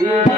Yeah.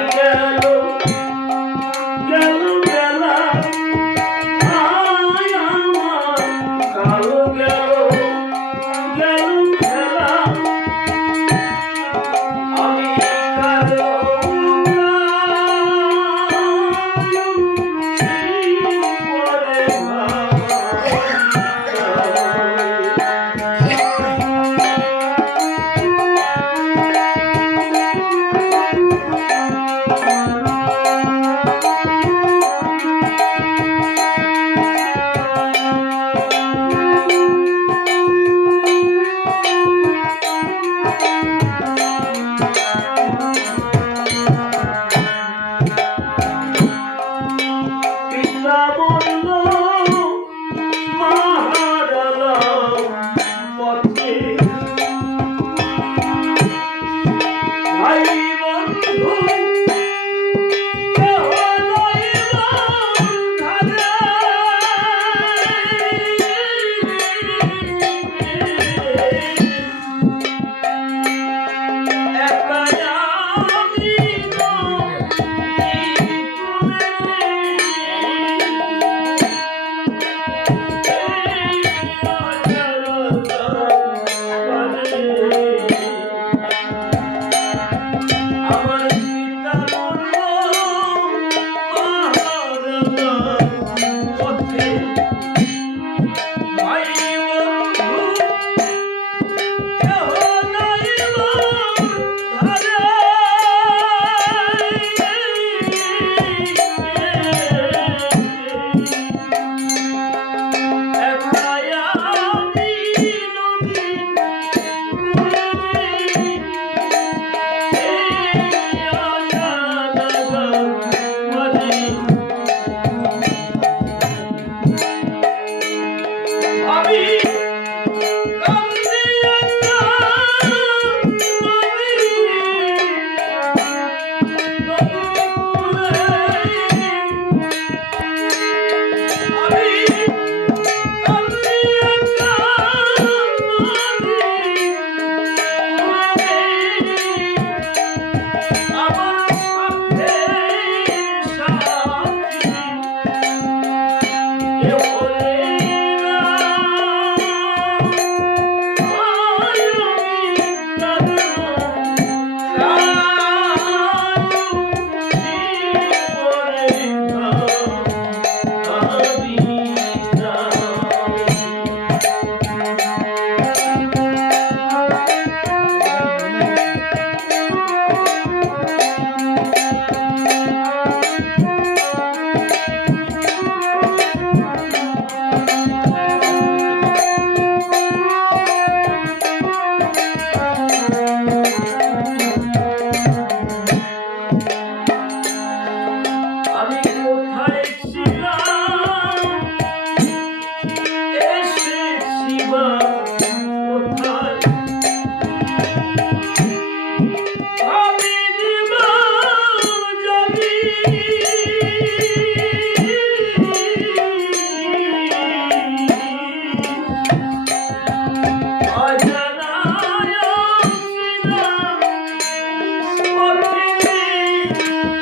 अपना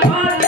Amor.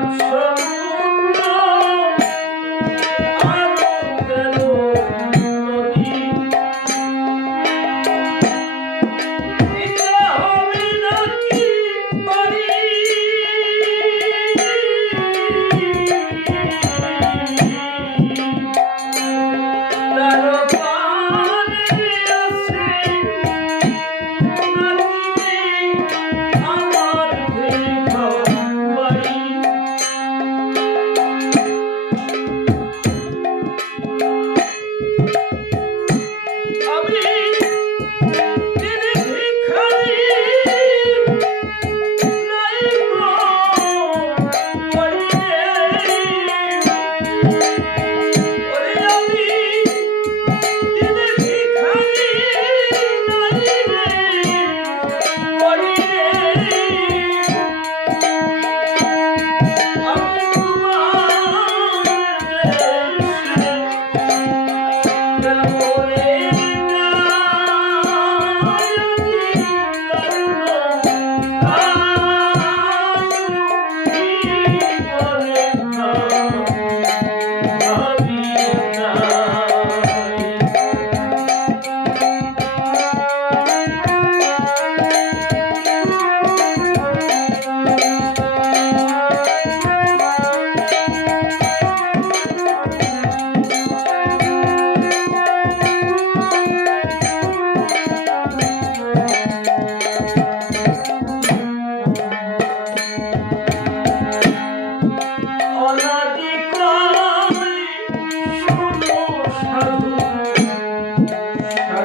Thank you.